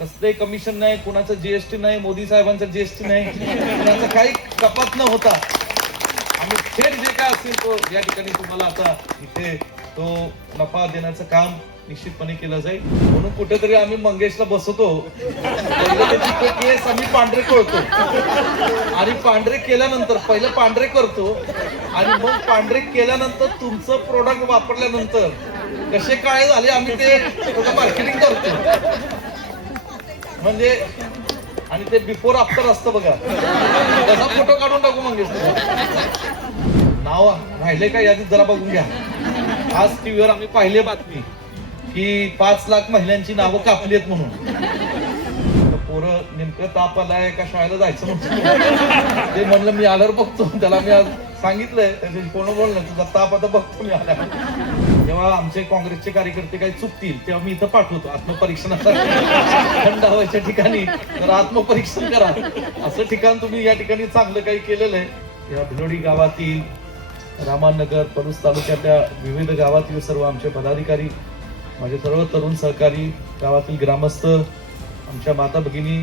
कसलंही कमिशन नाही कुणाचं जीएसटी नाही मोदी साहेबांचं जीएसटी नाही कुणाचं काही कपात न होता. आणि थेट जे काय असेल तो या ठिकाणी तुम्हाला आता इथे तो नफा देण्याचं काम निश्चितपणे केलं जाईल. म्हणून कुठेतरी आम्ही मंगेशला बसवतो. केस आम्ही पांढरे करतो. आणि पांढरे केल्यानंतर पहिलं पांढरे करतो. आणि मग पांढरे केल्यानंतर तुमचं प्रोडक्ट वापरल्यानंतर कसे काय झाले आम्ही ते मार्केटिंग करतो. म्हणजे आणि ते बिफोर आफ्टर असतं बघा. तसा फोटो काढून टाकू मंगेश नाव राहिले का यादीत जरा बघून घ्या. आज टीव्हीवर आम्ही पाहिले बातमी की पाच लाख महिलांची नावं कापली आहेत म्हणून. तर पोरं नेमकं ताप आलाय का शाळेला जायचं म्हणतो ते म्हणलं मी आल्यावर बघतो. त्याला मी आज सांगितलंय. त्याच्याशी कोण बोललं तुझा ताप आता बघतो मी आल्यावर. जेव्हा आमचे काँग्रेसचे कार्यकर्ते काही चुकतील तेव्हा मी इथं पाठवतो. आत्मपरीक्षण थंड हवेच्या ठिकाणी. तर आत्मपरीक्षण करा. असं ठिकाण तुम्ही या ठिकाणी चांगलं काही केलेलं आहे. या भिलोडी गावातील रामानगर पलूस तालुक्यातल्या विविध गावातील सर्व आमचे पदाधिकारी माझे सर्व तरुण सहकारी गावातील ग्रामस्थ आमच्या माता भगिनी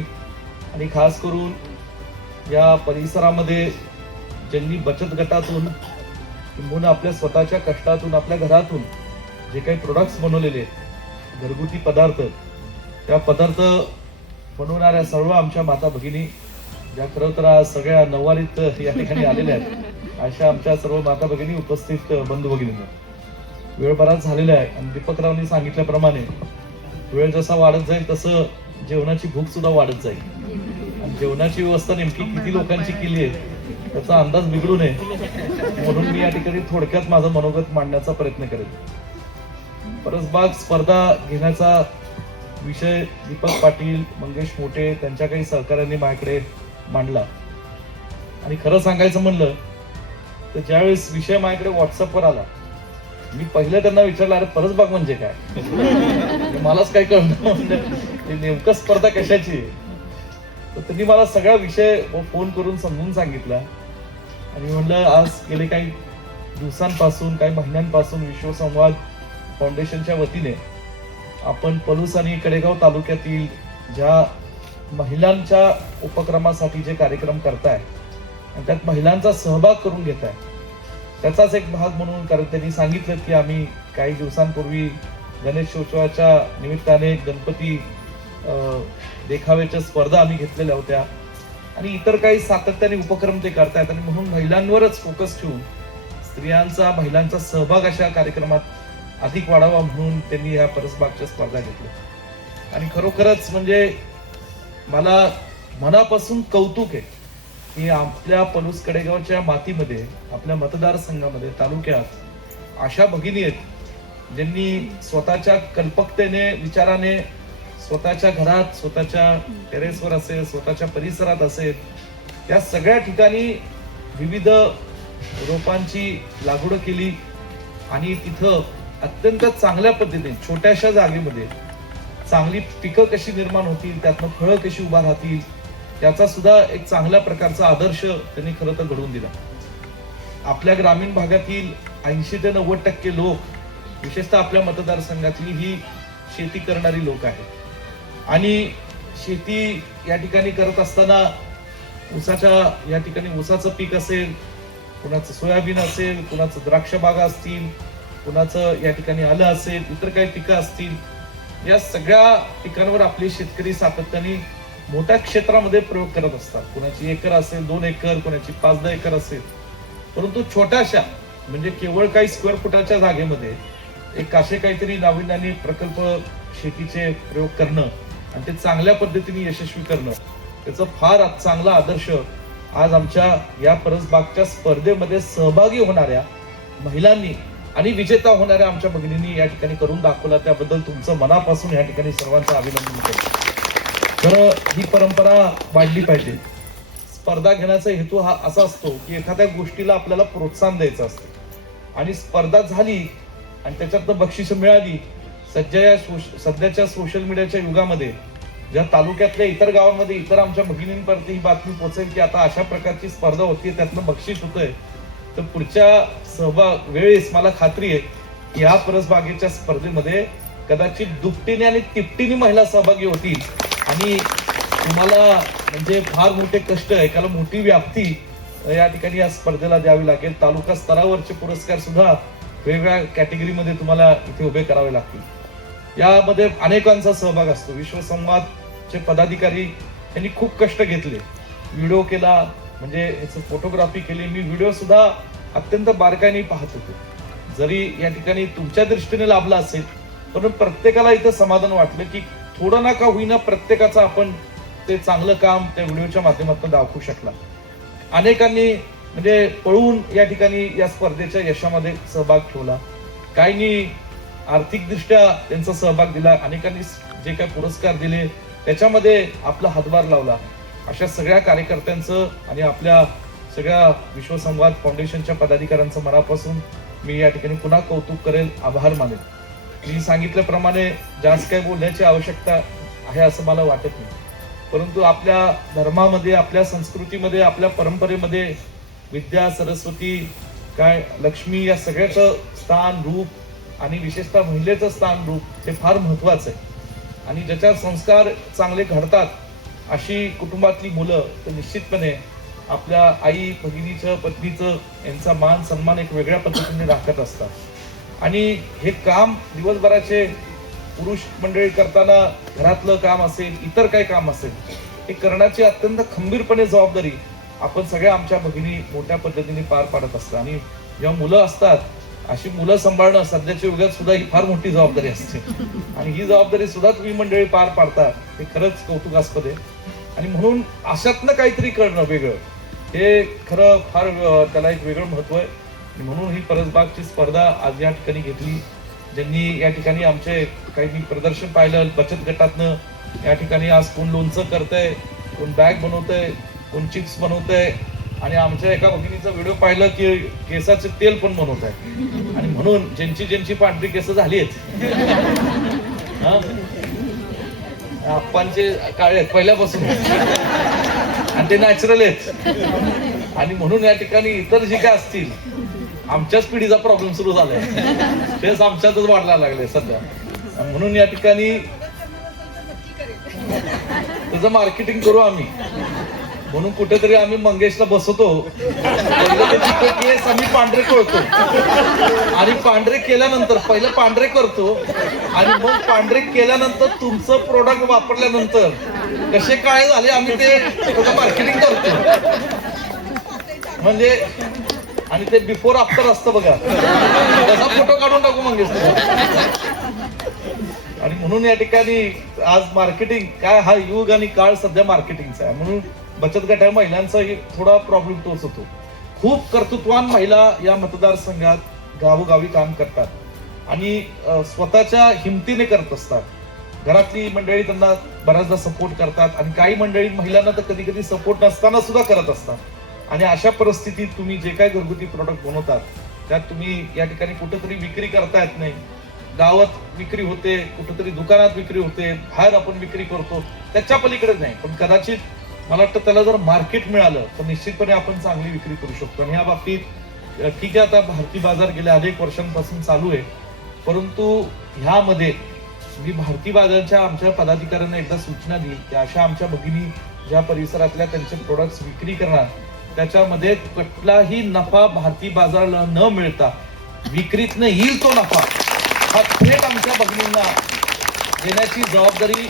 आणि खास करून या परिसरामध्ये ज्यांनी बचत गटातून किंबहुना आपल्या स्वतःच्या कष्टातून आपल्या घरातून जे काही प्रोडक्ट्स बनवलेले आहेत, घरगुती पदार्थ त्या पदार्थ बनवणाऱ्या सर्व आमच्या माता भगिनी ज्या खरं तर आज सगळ्या नववारीत या ठिकाणी आलेल्या आहेत अशा आमच्या सर्व माता भगिनी उपस्थित बंधू भगिनींना. वेळ बराच झालेला आहे आणि दीपकरावनी सांगितल्याप्रमाणे वेळ जसा वाढत जाईल तसं जेवणाची भूक सुद्धा वाढत जाईल. आणि जेवणाची व्यवस्था नेमकी किती लोकांची केली आहे त्याचा अंदाज बिघडू नये. म्हणून मी या ठिकाणी थोडक्यात माझं मनोगत मांडण्याचा प्रयत्न करेन. परसबाग स्पर्धा घेण्याचा विषय दीपक पाटील मंगेश मोठे त्यांच्या काही सहकाऱ्यांनी माझ्याकडे मांडला. आणि खरं सांगायचं म्हणलं तर ज्यावेळेस विषय माझ्याकडे व्हॉट्सअपवर आला मी पहिलं त्यांना विचारलं अरे परसबाग म्हणजे काय? मलाच काय कळलं म्हणलं नेमकं स्पर्धा कशाची आहे? तर त्यांनी मला सगळा विषय फोन करून समजून सांगितला. आणि म्हणलं आज गेले काही दिवसांपासून काही महिन्यांपासून विश्वसंवाद फाउंडेशनच्या वतीने आपण पलूस आणि कडेगाव तालुक्यातील ज्या महिलांच्या उपक्रमासाठी जे कार्यक्रम करताय आणि त्यात महिलांचा सहभाग करून घेत आहे त्याचाच एक भाग म्हणून कारण त्यांनी सांगितलं की आम्ही काही दिवसांपूर्वी गणेशोत्सवाच्या निमित्ताने गणपती देखाव्याच्या स्पर्धा आम्ही घेतलेल्या होत्या. आणि इतर काही सातत्याने उपक्रम ते करतायत आणि म्हणून महिलांवरच फोकस ठेवून स्त्रियांचा महिलांचा सहभाग अशा कार्यक्रमात अधिक वाढावा म्हणून त्यांनी ह्या परसबागच्या स्पर्धा घेतल्या. आणि खरोखरच म्हणजे मला मनापासून कौतुक आहे की आपल्या पलूस कडेगावच्या मातीमध्ये आपल्या मतदारसंघामध्ये तालुक्यात अशा भगिनी आहेत ज्यांनी स्वतःच्या कल्पकतेने विचाराने स्वतःच्या घरात स्वतःच्या टेरेसवर असेल स्वतःच्या परिसरात असेल या सगळ्या ठिकाणी विविध रोपांची लागवड केली आणि तिथं अत्यंत चांगल्या पद्धतीने छोट्याशा जागेमध्ये चांगली पिकं कशी निर्माण होतील त्यातनं फळं कशी उभा राहतील त्याचा सुद्धा एक चांगल्या प्रकारचा आदर्श त्यांनी खरं तर घडवून दिला. आपल्या ग्रामीण भागातील ऐंशी ते नव्वद टक्के लोक विशेषतः आपल्या मतदारसंघातली ही शेती करणारी लोक आहेत. आणि शेती या ठिकाणी करत असताना ऊसाच्या या ठिकाणी ऊसाचं पीक असेल कुणाचं सोयाबीन असेल कुणाचं द्राक्ष बागा असतील कुणाचं या ठिकाणी आलं असेल इतर काही पिकं असतील या सगळ्या पिकांवर आपले शेतकरी सातत्याने मोठ्या क्षेत्रामध्ये प्रयोग करत असतात. कुणाची एकर असेल दोन एकर कुणाची पाच दहा एकर असेल. परंतु छोट्याशा म्हणजे केवळ काही स्क्वेअर फुटाच्या जागेमध्ये एक असे काहीतरी नाविन्याने प्रकल्प शेतीचे प्रयोग करणं आणि ते चांगल्या पद्धतीने यशस्वी करणं. त्याचं फार चांगला आदर्श आज आमच्या या परसबागच्या स्पर्धेमध्ये सहभागी होणाऱ्या महिलांनी आणि विजेता होणाऱ्या आमच्या भगिनींनी या ठिकाणी करून दाखवला. त्याबद्दल तुमचं मनापासून या ठिकाणी सर्वांचं अभिनंदन करतो. तर ही परंपरा वाढली पाहिजे. स्पर्धा घेण्याचा हेतू हा असा असतो की एखाद्या गोष्टीला आपल्याला प्रोत्साहन द्यायचं असतं. आणि स्पर्धा झाली आणि त्याच्यातनं बक्षिसं मिळाली सध्या या सोश- सध्याच्या सोशल मीडियाच्या युगामध्ये ज्या तालुक्यातल्या इतर गावांमध्ये इतर आमच्या भगिनींपर्यंत ही बातमी पोहोचेल की आता अशा प्रकारची स्पर्धा होती त्यातनं बक्षीस होतंय. तर पुढच्या सहभाग वेळेस मला खात्री आहे की या परसबागेच्या स्पर्धेमध्ये कदाचित दुपटीने आणि तिपटीने महिला सहभागी होतील. आणि तुम्हाला म्हणजे फार मोठे कष्ट आहे एकाला मोठी व्याप्ती या ठिकाणी या स्पर्धेला द्यावी लागेल. तालुका स्तरावरचे पुरस्कार सुद्धा वेगवेगळ्या कॅटेगरीमध्ये तुम्हाला इथे उभे करावे लागतील. यामध्ये अनेकांचा सहभाग असतो. विश्वसंवादचे पदाधिकारी यांनी खूप कष्ट घेतले. व्हिडिओ केला म्हणजे याचं फोटोग्राफी केली. मी व्हिडिओ सुद्धा अत्यंत बारकाईने पाहत होतो. जरी या ठिकाणी तुमच्या दृष्टीने लाभला असेल पण प्रत्येकाला इथं समाधान वाटलं की थोडं ना का होईना प्रत्येकाचं आपण ते चांगलं काम त्या व्हिडिओच्या माध्यमातून दाखवू शकला. अनेकांनी म्हणजे पळून या ठिकाणी या स्पर्धेच्या यशामध्ये सहभाग ठेवला. काहींनी आर्थिकदृष्ट्या त्यांचा सहभाग दिला अनेकांनी जे काही पुरस्कार दिले त्याच्यामध्ये आपला हातभार लावला. अशा सगळ्या कार्यकर्त्यांचं आणि आपल्या सगळ्या विश्वसंवाद फाउंडेशनच्या पदाधिकाऱ्यांचं मनापासून मी या ठिकाणी पुन्हा कौतुक करेल आभार मानेल मी सांगितल्याप्रमाणे जास्त काही बोलण्याची आवश्यकता आहे असं मला वाटत नाही. परंतु आपल्या धर्मामध्ये आपल्या संस्कृतीमध्ये आपल्या परंपरेमध्ये विद्या सरस्वती काय लक्ष्मी या सगळ्याचं स्थान रूप आणि विशेषतः महिलेचं स्थान रूप हे फार महत्वाचं आहे. आणि ज्याच्यात संस्कार चांगले घडतात अशी कुटुंबातली मुलं तर निश्चितपणे आपल्या आई भगिनीचं पत्नीचं यांचा मान सन्मान एक वेगळ्या पद्धतीने राखत असतात. आणि हे काम दिवसभराचे पुरुष मंडळी करताना घरातलं काम असेल इतर काही काम असेल हे करण्याची अत्यंत खंबीरपणे जबाबदारी आपण सगळ्या आमच्या भगिनी मोठ्या पद्धतीने पार पाडत असतात. आणि जेव्हा मुलं असतात अशी मुलं सांभाळणं सध्याच्या युगात सुद्धा ही फार मोठी जबाबदारी असते. आणि ही जबाबदारी सुद्धा तुम्ही मंडळी पार पाडता हे खरंच कौतुकास्पद आहे. आणि म्हणून अशातनं काहीतरी करणं वेगळं. हे खरं फार त्याला एक वेगळं महत्त्व आहे. आणि म्हणून ही परसबागची स्पर्धा आज या ठिकाणी घेतली. ज्यांनी या ठिकाणी आमचे काही मी प्रदर्शन पाहिलं बचत गटातनं. या ठिकाणी आज कोण लोणचं करतंय कोण बॅग बनवतंय कोण चिप्स बनवतंय आणि आमच्या एका भगिनीचा व्हिडिओ पाहिलं की केसाचे तेल पण बनवत आहे आणि म्हणून ज्यांची ज्यांची पांढरी केस झाली आहेत. आप्पांचे काळे आहेत पहिल्यापासून. आणि ते नॅचरल आहेत. आणि म्हणून या ठिकाणी इतर जे काय असतील आमच्याच पिढीचा प्रॉब्लेम सुरू झालाय. तेच आमच्यातच वाढायला लागले सध्या. म्हणून या ठिकाणी त्याचं मार्केटिंग करू आम्ही. म्हणून कुठेतरी आम्ही मंगेशला बसवतो. केस आम्ही पांढरे करतो. आणि पांढरे केल्यानंतर पहिलं पांढरे करतो. आणि मग पांढरे केल्यानंतर तुमचं प्रोडक्ट वापरल्यानंतर कसे काय झाले आम्ही ते मार्केटिंग करतो. म्हणजे आणि ते बिफोर आफ्टर असतं बघा. त्याचा फोटो काढून टाकू मंगेश आणि म्हणून या ठिकाणी आज मार्केटिंग काय हा युग आणि काळ सध्या मार्केटिंगचा आहे. म्हणून बचत गटा महिलांचाही थोडा प्रॉब्लेम तोच होतो. खूप कर्तृत्वान महिला या मतदारसंघात गावोगावी काम करतात आणि स्वतःच्या हिमतीने करत असतात. घरातली मंडळी त्यांना बऱ्याचदा सपोर्ट करतात आणि काही मंडळी महिलांना तर कधी कधी सपोर्ट नसताना सुद्धा करत असतात. आणि अशा परिस्थितीत तुम्ही जे काही घरगुती प्रोडक्ट बनवतात त्यात तुम्ही या ठिकाणी कुठेतरी विक्री करता येत नाही. गावात विक्री होते कुठेतरी दुकानात विक्री होते बाहेर आपण विक्री करतो त्याच्या पलीकडे नाही. पण कदाचित मला वाटतं त्याला जर मार्केट मिळालं तर निश्चितपणे आपण चांगली विक्री करू शकतो. आणि या बाबतीत ठीक आहे आता भारती बाजार गेल्या अनेक वर्षांपासून चालू आहे. परंतु ह्यामध्ये मी भारती बाजारच्या आमच्या पदाधिकाऱ्यांना एकदा सूचना दिली की अशा आमच्या भगिनी ज्या परिसरातल्या त्यांचे प्रोडक्ट्स विक्री करणार त्याच्यामध्ये कुठलाही नफा भारती बाजाराला न मिळता विक्रीतनं येईल तो नफा. हा थेट आमच्या भगिनींना देण्याची जबाबदारी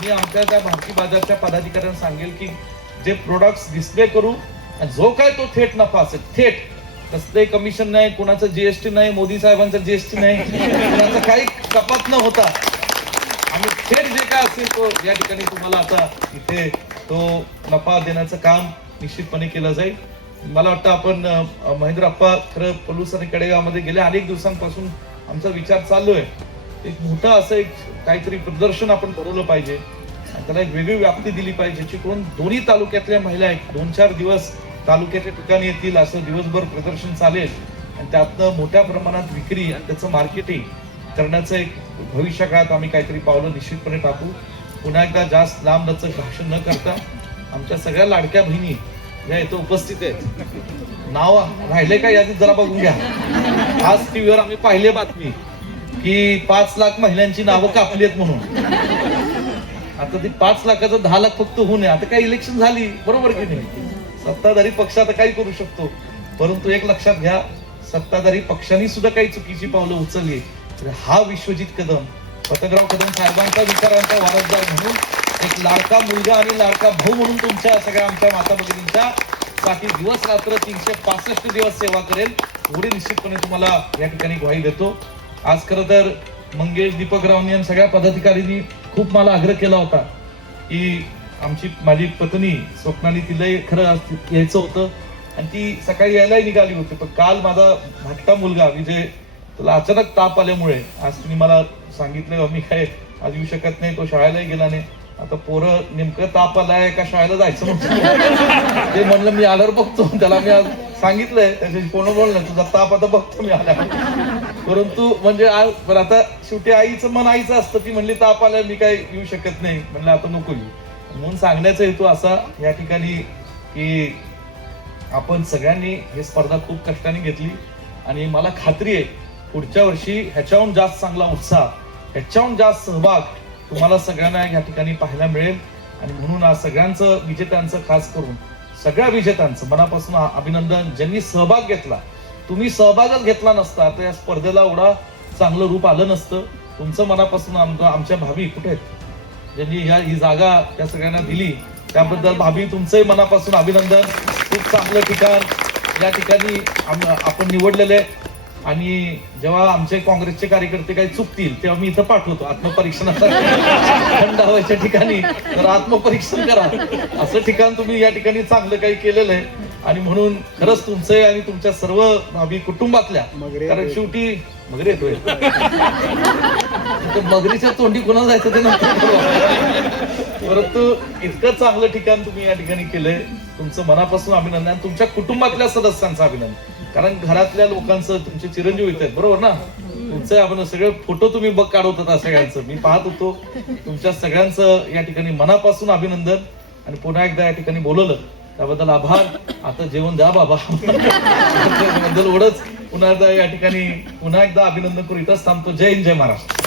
मी आमच्या त्या भारती बाजारच्या पदाधिकाऱ्यांना सांगेल की जे प्रोडक्ट्स डिस्प्ले करू आणि जो काय तो थेट नफा असेल थेट कसले कमिशन नाही कोणाचं जीएसटी नाही मोदी साहेबांचं जीएसटी नाही कोणाचं काही कपात न होता. आम्ही थेट जे काय असेल तो या ठिकाणी तुम्हाला आता इथे तो नफा देण्याचं काम निश्चितपणे केलं जाईल. मला वाटतं आपण महेंद्र अप्पा खरं पलूस आणि कडेगावमध्ये गेल्या अनेक दिवसांपासून आमचा विचार चालू आहे. एक मोठं असं एक काहीतरी प्रदर्शन आपण भरवलं पाहिजे. आणि त्याला एक वेगळी व्याप्ती दिली पाहिजे ज्याची दोन्ही तालुक्यातल्या महिला एक दोन चार दिवस तालुक्याच्या ठिकाणी येतील असं दिवसभर प्रदर्शन चालेल. आणि त्यातनं मोठ्या प्रमाणात विक्री आणि त्याचं मार्केटिंग करण्याचं एक भविष्य काळात आम्ही काहीतरी पावलं निश्चितपणे टाकू. पुन्हा एकदा जास्त लांब लचक भाषण न करता आमच्या सगळ्या लाडक्या बहिणी या इथं उपस्थित आहेत. नाव राहिले का यादीत जरा बघून घ्या. आज टीव्हीवर आम्ही पाहिले बातमी. की पाच लाख महिलांची नावं कापली आहेत म्हणून. आता ती पाच लाखाचं दहा लाख फक्त होऊ नये आता काही इलेक्शन झाली बरोबर की नाही? सत्ताधारी पक्ष आता काही करू शकतो? परंतु एक लक्षात घ्या सत्ताधारी पक्षांनी सुद्धा काही चुकीची पावलं उचलली. तर हा विश्वजित कदम पतंगराव कदम साहेबांचा विचारांचा वारसदार म्हणून एक लाडका मुलगा आणि लाडका भाऊ म्हणून तुमच्या सगळ्या आमच्या माता भगिनींच्या साठी दिवस रात्र तीनशे पासष्ट दिवस सेवा करेल एवढी निश्चितपणे तुम्हाला या ठिकाणी ग्वाही देतो. आज खरं तर मंगेश दीपक रावनी आणि सगळ्या पदाधिकाऱ्यांनी खूप मला आग्रह केला होता की आमची माझी पत्नी स्वप्नाली तिलाही खरं यायचं होतं. आणि ती सकाळी यायलाही निघाली होती. पण काल माझा धाकटा मुलगा विजय त्याला अचानक ताप आल्यामुळे आज तुम्ही मला सांगितलं मी काय आज येऊ शकत नाही तो शाळेलाही गेला नाही. आता पोरं नेमकं ताप आलाय का शाळेला जायचं म्हणतो ते म्हणलं मी आल्यावर बघतो. त्याला मी आज सांगितलंय त्याच्याशी कोण बोललं तुझा ताप आता बघतो मी आल्या परंतु म्हणजे आज आता शेवटी आईचं मन आईचं असतं. ती म्हणली ताप आल्या मी काय येऊ शकत नाही. म्हणलं आता नको येऊ. म्हणून सांगण्याचा हेतू असा या ठिकाणी की आपण सगळ्यांनी ही स्पर्धा खूप कष्टाने घेतली. आणि मला खात्री आहे पुढच्या वर्षी ह्याच्याहून जास्त चांगला उत्साह ह्याच्याहून जास्त सहभाग तुम्हाला सगळ्यांना या ठिकाणी पाहायला मिळेल. आणि म्हणून आज सगळ्यांचं विजेत्यांचं खास करून सगळ्या विजेत्यांचं मनापासून अभिनंदन. ज्यांनी सहभाग घेतला तुम्ही सहभागच घेतला नसता तर या स्पर्धेला एवढा चांगलं रूप आलं नसतं. तुमचं मनापासून आमच्या भाभी कुठे आहेत? ज्यांनी ह्या ही जागा त्या सगळ्यांना दिली त्याबद्दल भाभी तुमचंही मनापासून अभिनंदन. खूप चांगलं ठिकाण. या ठिकाणी आपण निवडलेले आहे. आणि जेव्हा आमचे काँग्रेसचे कार्यकर्ते काही चुकतील तेव्हा मी इथं पाठवतो. आत्मपरीक्षणासाठी थंड ठिकाणी. तर आत्मपरीक्षण करा. असं ठिकाण तुम्ही या ठिकाणी चांगलं काही केलेलं आहे. आणि म्हणून खरंच तुमचे आणि तुमच्या सर्व भावी कुटुंबातल्या कारण शेवटी मगरे येतोय. मगरीच्या तोंडी कोणाला जायचं ते ठरवा. परंतु इतकं चांगलं ठिकाण तुम्ही या ठिकाणी केलंय. तुमचं मनापासून अभिनंदन आणि तुमच्या कुटुंबातल्या सदस्यांचं अभिनंदन. कारण घरातल्या लोकांचं तुमचे चिरंजीव येत आहेत बरोबर ना? तुमचं आपण सगळे फोटो तुम्ही बघ काढत होता सगळ्यांचं. मी पाहत होतो. तुमच्या सगळ्यांचं या ठिकाणी मनापासून अभिनंदन. आणि पुन्हा एकदा या ठिकाणी बोलवलं. त्याबद्दल आभार. आता जेवण द्या बाबा. त्याबद्दल ओढच पुन्हा एकदा या ठिकाणी पुन्हा एकदा अभिनंदन करू. इथंच थांबतो. जय हिंद जय महाराष्ट्र.